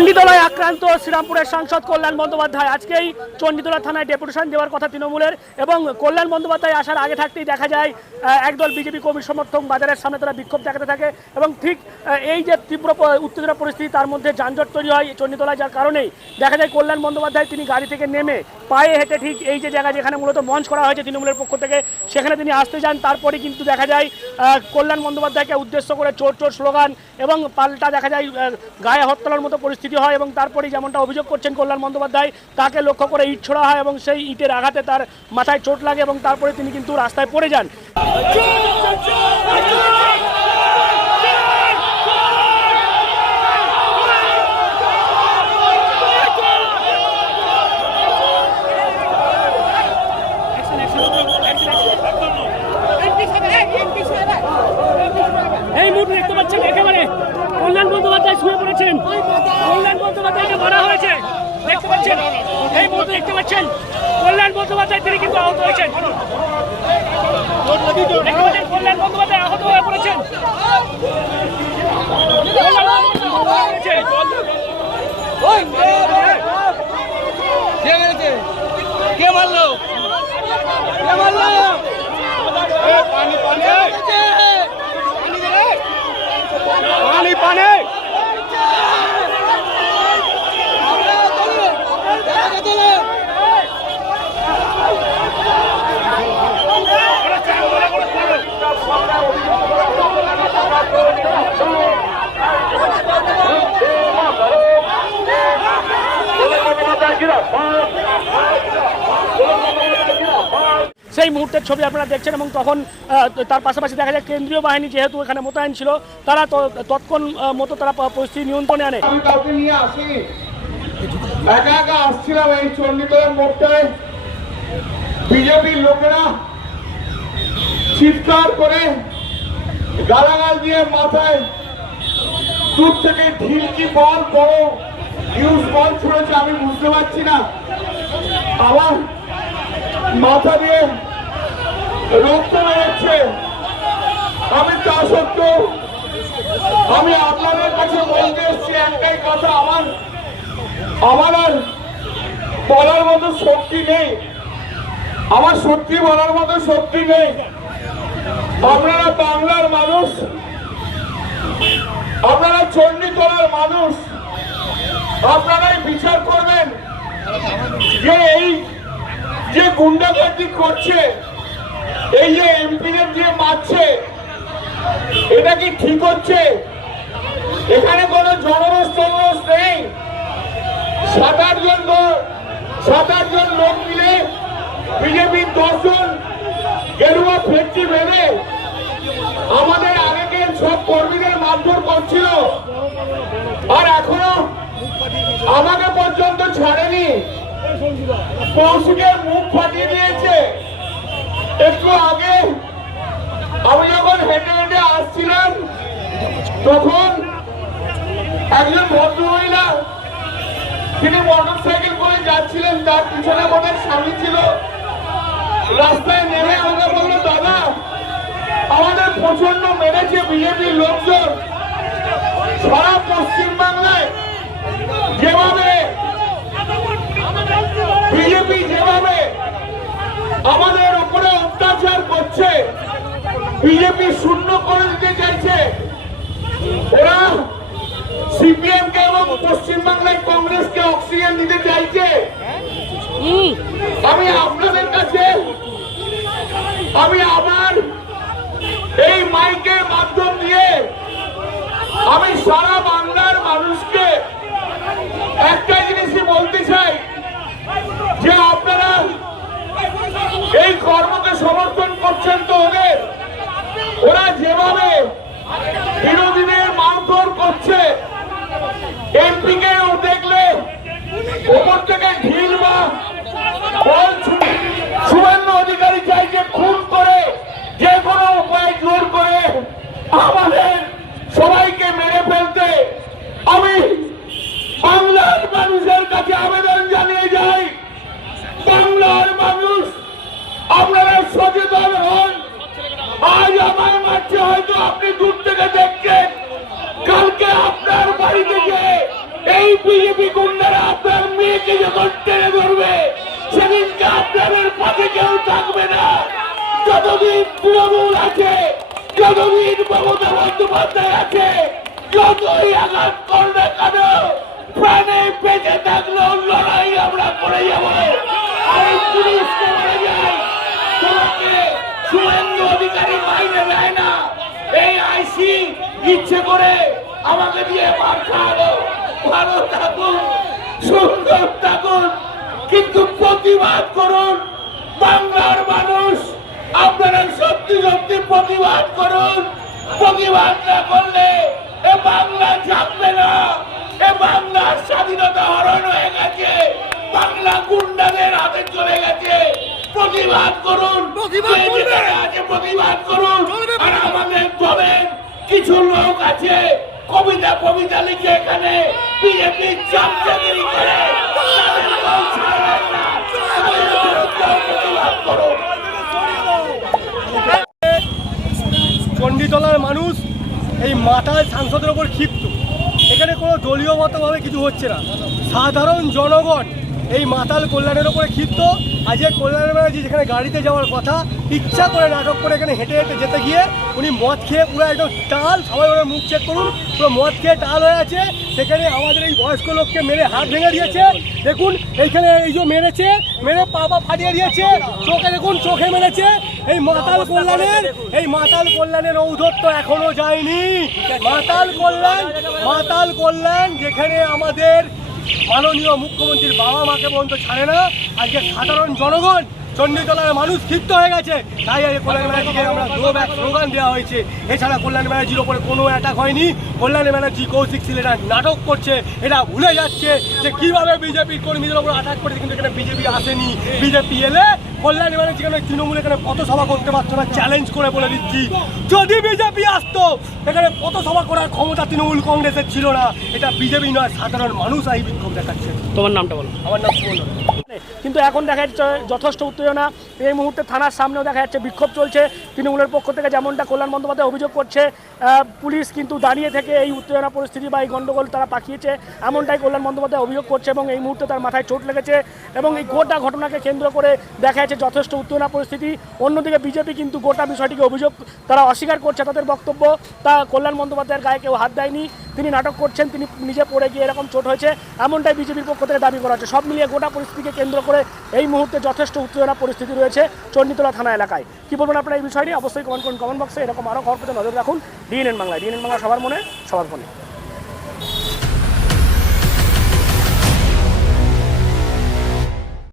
চণ্ডীতলায় আক্রান্ত শ্রীরামপুরের সাংসদ কল্যাণ বন্দ্যোপাধ্যায়। আজকেই চণ্ডীতলা থানায় ডেপুটেশন দেওয়ার কথা তৃণমূলের, এবং কল্যাণ বন্দ্যোপাধ্যায় আসার আগে থাকতেই দেখা যায় একদল বিজেপি কর্মী সমর্থক বাজারের সামনে তারা বিক্ষোভ দেখাতে থাকে, এবং ঠিক এই যে তীব্র উত্তেজনা পরিস্থিতি তার মধ্যে যানজট তৈরি হয় চণ্ডীতলায়, যার কারণেই দেখা যায় কল্যাণ বন্দ্যোপাধ্যায় তিনি গাড়ি থেকে নেমে পায়ে হেঁটে ঠিক এই যে জায়গা যেখানে মূলত মঞ্চ করা হয়েছে তৃণমূলের পক্ষ থেকে সেখানে তিনি আসতে যান। তারপরে কিন্তু দেখা যায় কল্যাণ বন্দ্যোপাধ্যায়কে উদ্দেশ্য করে চোর চোর স্লোগান এবং পাল্টা দেখা যায় গায়ে হত্যার মতো পরিস্থিতি হয়, এবং তারপরেই যেমনটা অভিযোগ করছেন কল্যাণ বন্দ্যোপাধ্যায় তাকে লক্ষ্য করে ইট ছোড়া হয় এবং সেই ইটের আঘাতে তার মাথায় চোট লাগে এবং তারপরে তিনি কিন্তু রাস্তায় পড়ে যান। এই মুহূর্তে দেখতে পাচ্ছেন একেবারে কল্যাণ বন্দ্যোপাধ্যায় শুয়ে পড়েছেন, কল্যাণ বন্দ্যোপাধ্যায়কে মারা হয়েছে দেখতে পাচ্ছেন। এই মুহূর্তে দেখতে পাচ্ছেন কল্যাণ বন্দ্যোপাধ্যায় তিনি কিন্তু আহত হয়েছেন, কল্যাণ বন্দ্যোপাধ্যায় আহত হয়ে পড়েছেন। কে মারলো? পানি পানি পানি পানি সেই মুহূর্তের ছবি আপনারা দেখছেন, এবং তখন তার পাশাপাশি দেখা যায় কেন্দ্রীয় বাহিনী যেহেতু এখানে মোতায়েন ছিল তারা তৎক্ষণ মতো তারা পরিস্থিতি নিয়ন্ত্রণে আনে। আমি কাউকে নিয়ে আসিনি, একা একা আসছিলাম এই চণ্ডীতলার মোড়টায়। বিজেপির লোকেরা চিৎকার করে গালাগাল দিয়ে মাথায় দূর থেকে ঢিলকি বল বড় ইউজ বল ছুড়েছে, আমি বুঝতে পারছি না। আমার মাথা দিয়ে রক্ত বেরোচ্ছে। আমি তা সত্ত্বেও আমি আপনাদের কাছে বলতে এসেছি একটাই কথা, আমার আর বলার মতো শক্তি নেই, আমার সত্যি বলার মতো শক্তি নেই। আপনারা বাংলার মানুষ, আপনারা চণ্ডীতলার মানুষ, আপনারাই বিচার করবেন যে এই যে গুন্ডাগার্দি করছে, এই যে এমপিদের যে মারছে, এটা কি ঠিক হচ্ছে? এখানে কোনো জনরোষ টনরোষ নেই। 7-8 জন লোক মিলে বিজেপির 10 জন গেরুয়া ফেটছি বেঁধে আমাদের আগের সব কর্মীদের মারধর করছিল, আর এখনো আমাকে পর্যন্ত ছাড়েনি। কৌশিকের মুখ ফাটিয়ে দিয়েছে। একটু আগে আমি যখন হেঁটে হেঁটে আসছিলাম তখন একজন ভদ্রমহিলা তিনি মোটরসাইকেল করে যাচ্ছিলেন, তার পিছনে ওদের স্বামী ছিল। রাস্তায় নেমে আমাকে বললো, দাদা আমাদের প্রচন্ড মেরেছে বিজেপির লোকজন। সারা পশ্চিমবাংলায় যেভাবে বিজেপি যেভাবে আমাদের উপরে অত্যাচার করছে, বিজেপি শূন্য করে দিতে চাইছে, ওরা সিপিএম কে এবং পশ্চিমবাংলায় কংগ্রেসকে অক্সিজেন দিতে চাইছে। আমি আপনাদের কাছে আমি আবার এই মাইকের মাধ্যম দিয়ে আমি সারা বাংলার মানুষকে একটা জিনিসই বলতে চাই যে আপনারা এই কর্মকে সমর্থন করছেন তো ওরা যেভাবে বিরোধীদের মারধর করছে, এমপি কেও দেখলে ওপর থেকে ঢিল বা বল শুভেন্দু অধিকারী চাইছে খুন করে যে কোনো উপায় জোর করে আমাদের সবাইকে মেরে ফেলতে। আমি বাংলার মানুষের কাছে আবেদন জানিয়ে যাই, বাংলার মানুষ আপনারা সচেতন হন। আজ আমায় মারছে, হয়তো আপনি দূর থেকে দেখছেন, কালকে আপনার বাড়ি থেকে এই বিজেপি গুন্ডারা আপনার মেয়েকে যখন টেনে ধরবে সেদিনকে আপনাদের পথে কেউ থাকবে না। যতদিন তৃণমূল আছে, যতদিন মমতা বন্দ্যোপাধ্যায় আছে, যতই আঘাত করবে না কেন প্রাণে বেঁচে থাকলেও লড়াই আমরা করে যাব। আর এই পুলিশকে বলে যায় তোমাকে শুভেন্দু অধিকারী মাইনে দেয় না, এই আইসি ইচ্ছে করে আমাকে দিয়ে মার খাওয়ালো। ভালো থাকুন, সুন্দর থাকুন, কিন্তু প্রতিবাদ করুন। বাংলার মানুষ আপনারা সত্যি সত্যি প্রতিবাদ করুন। প্রতিবাদ না করলে এ বাংলা থাকবে না। এ বাংলার স্বাধীনতা হরণ হয়ে গেছে, বাংলা গুন্ডাদের হাতে চলে গেছে। প্রতিবাদ করুন, যে যেখানে আছে প্রতিবাদ করুন। আর আমাদের দলের কিছু লোক আছে কবিতা লিখে এখানে বিজেপির চামচাগিরি করে, তাদেরকেও ছাড়বেন না। তাদের বিরুদ্ধেও প্রতিবাদ করুন। চণ্ডীতলার মানুষ এই মাতাল সাংসদের ওপর ক্ষিপ্ত। এখানে কোনো দলীয়গতভাবে কিছু হচ্ছে না, সাধারণ জনগণ এই মাতাল কল্যাণের ওপরে ক্ষিপ্ত। আজকে কল্যাণ ব্যানার্জি যেখানে গাড়িতে যাওয়ার কথা, ইচ্ছা করে নাটক করে এখানে হেঁটে হেঁটে যেতে গিয়ে উনি মদ খেয়ে পুরো একদম টাল, সবাই ওরা মুখ চেক করুন, পুরো মদ খেয়ে টাল হয়ে আছে। সেখানে আমাদের এই বয়স্ক লোককে মেরে হাত ভেঙে দিয়েছে। দেখুন এইখানে এই যে মেরেছে, মেরে পা ফাটিয়ে দিয়েছে, চোখে দেখুন চোখে মেরেছে। এই মাতাল কল্যাণের ঔদ্ধত্য এখনো যায়নি। মাতাল কল্যাণ যেখানে আমাদের মাননীয় মুখ্যমন্ত্রীর বাবা মাকে পর্যন্ত ছাড়ে না, আজকে সাধারণ জনগণ চণ্ডীতলার মানুষ ক্ষিপ্ত হয়ে গেছে। তাই আজকে কল্যাণ ব্যানার্জিকে আমরা গো ব্যাক স্লোগান দেওয়া হয়েছে। এছাড়া কল্যাণ ব্যানার্জির ওপরে কোনো অ্যাটাক হয়নি। কল্যাণ ব্যানার্জি কৌশিক সিলেরা নাটক করছে, এটা ভুলে যাচ্ছে যে কিভাবে বিজেপির কর্মীদের ওপর অ্যাটাক করেছে, কিন্তু এখানে বিজেপি আসেনি। বিজেপি এলে কল্যাণ ব্যানার্জি এখানে তৃণমূল এখানে পথসভা করতে পারতো না, চ্যালেঞ্জ করে বলে দিচ্ছি। যদি বিজেপি আসতো এখানে পথসভা করার ক্ষমতা তৃণমূল কংগ্রেসের ছিল না। এটা বিজেপি নয়, সাধারণ মানুষ এই বিক্ষোভ দেখাচ্ছে। তোমার নামটা বলো। আমার নাম সুমন। কিন্তু এখন দেখা যাচ্ছে যথেষ্ট উত্তেজনা। এই মুহূর্তে থানার সামনেও দেখা যাচ্ছে বিক্ষোভ চলছে তৃণমূলের পক্ষ থেকে, যেমনটা কল্যাণ বন্দ্যোপাধ্যায় অভিযোগ করছে। পুলিশ কিন্তু দাঁড়িয়ে থেকে এই উত্তেজনা পরিস্থিতি বা এই গণ্ডগোল তারা পাকিয়েছে, এমনটাই কল্যাণ বন্দ্যোপাধ্যায় অভিযোগ করছে। এবং এই মুহূর্তে তার মাথায় চোট লেগেছে এবং এই গোটা ঘটনাকে কেন্দ্র করে দেখা যাচ্ছে যথেষ্ট উত্তেজনা পরিস্থিতি। অন্যদিকে বিজেপি কিন্তু গোটা বিষয়টিকে অভিযোগ তারা অস্বীকার করছে। তাদের বক্তব্য তা কল্যাণ বন্দ্যোপাধ্যায়ের গায়ে কেউ হাত দেয়নি, তিনি নাটক করছেন, তিনি নিজে পড়ে গিয়ে এরকম চোট হয়েছে, এমনটাই বিজেপির পক্ষ থেকে দাবি করা হচ্ছে। সব মিলিয়ে গোটা পরিস্থিতিকে কেন্দ্র করে এই মুহূর্তে যথেষ্ট উত্তেজনা পরিস্থিতি রয়েছে চণ্ডীতলা থানা এলাকায়। কি বলবেন আপনারা এই বিষয় নিয়ে? অবশ্যই কমেন্ট করুন কমেন্ট বক্সে। এরকম আরও খবর পেতে নজর রাখুন ডিএনএন বাংলায়। ডিএনএন বাংলা সবার মনে, সবার ফোনে।